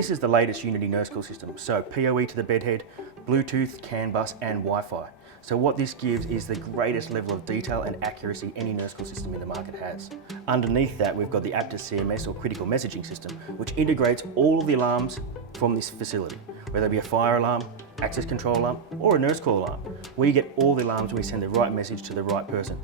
This is the latest Unity nurse call system. So PoE to the bedhead, Bluetooth, CAN bus and Wi-Fi. So what this gives is the greatest level of detail and accuracy any nurse call system in the market has. Underneath that, we've got the Aptus CMS or critical messaging system, which integrates all of the alarms from this facility, whether it be a fire alarm, access control alarm, or a nurse call alarm. We get all the alarms, we send the right message to the right person.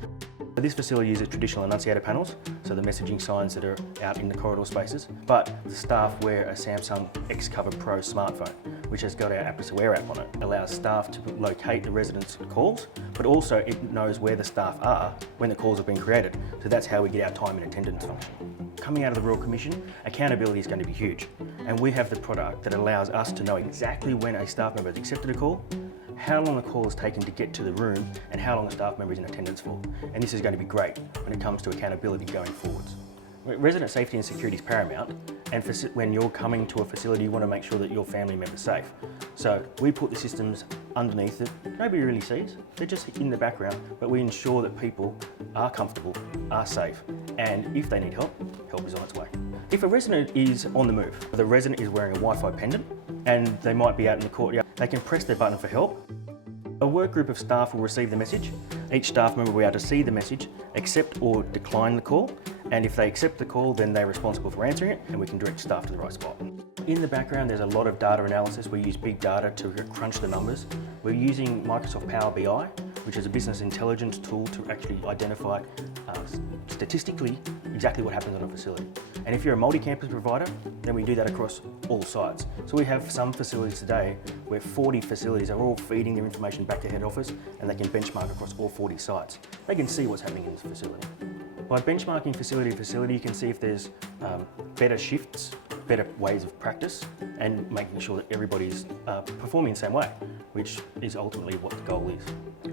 This facility uses traditional annunciator panels, so the messaging signs that are out in the corridor spaces, but the staff wear a Samsung X-Cover Pro smartphone, which has got our Aptus Aware app on it. It allows staff to locate the residents' calls, but also it knows where the staff are when the calls have been created. So that's how we get our time and attendance function. Coming out of the Royal Commission, accountability is going to be huge. And we have the product that allows us to know exactly when a staff member has accepted a call, how long the call has taken to get to the room, and how long a staff member is in attendance for. And this is going to be great when it comes to accountability going forwards. Resident safety and security is paramount, and when you're coming to a facility, you want to make sure that your family member's safe. So we put the systems underneath it. Nobody really sees. They're just in the background, but we ensure that people are comfortable, are safe, and if they need help, help is on its way. If a resident is on the move, the resident is wearing a Wi-Fi pendant, and they might be out in the courtyard, they can press their button for help. A work group of staff will receive the message. Each staff member will be able to see the message, accept or decline the call, and if they accept the call, then they're responsible for answering it, and we can direct staff to the right spot. In the background, there's a lot of data analysis. We use big data to crunch the numbers. We're using Microsoft Power BI, which is a business intelligence tool to actually identify statistically exactly what happens on a facility. And if you're a multi-campus provider, then we do that across all sites. So we have some facilities today where 40 facilities are all feeding their information back to head office, and they can benchmark across all 40 sites. They can see what's happening in this facility. By benchmarking facility to facility, you can see if there's better shifts, better ways of practice, and making sure that everybody's performing the same way, which is ultimately what the goal is.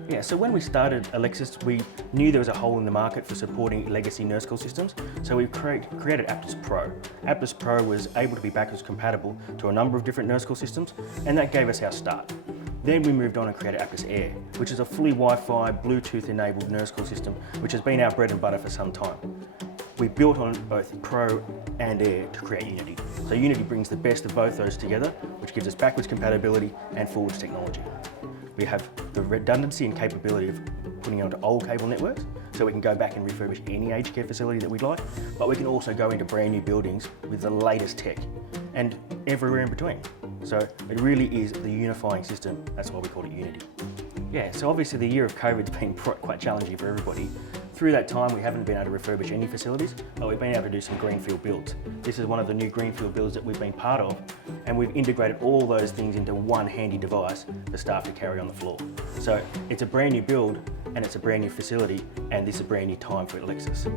Yeah, so when we started Alexys, we knew there was a hole in the market for supporting legacy nurse call systems, so we created Aptus Pro. Aptus Pro was able to be backwards compatible to a number of different nurse call systems, and that gave us our start. Then we moved on and created Aptus Air, which is a fully Wi-Fi, Bluetooth-enabled nurse call system, which has been our bread and butter for some time. We built on both Pro and Air to create Unity. So Unity brings the best of both those together, which gives us backwards compatibility and forwards technology. We have the redundancy and capability of putting it onto old cable networks, so we can go back and refurbish any aged care facility that we'd like, but we can also go into brand new buildings with the latest tech and everywhere in between. So it really is the unifying system. That's why we call it Unity. Yeah, so obviously the year of COVID's been quite challenging for everybody. Through that time, we haven't been able to refurbish any facilities, but we've been able to do some greenfield builds. This is one of the new greenfield builds that we've been part of, and we've integrated all those things into one handy device for staff to carry on the floor. So it's a brand new build, and it's a brand new facility, and this is a brand new time for Alexys.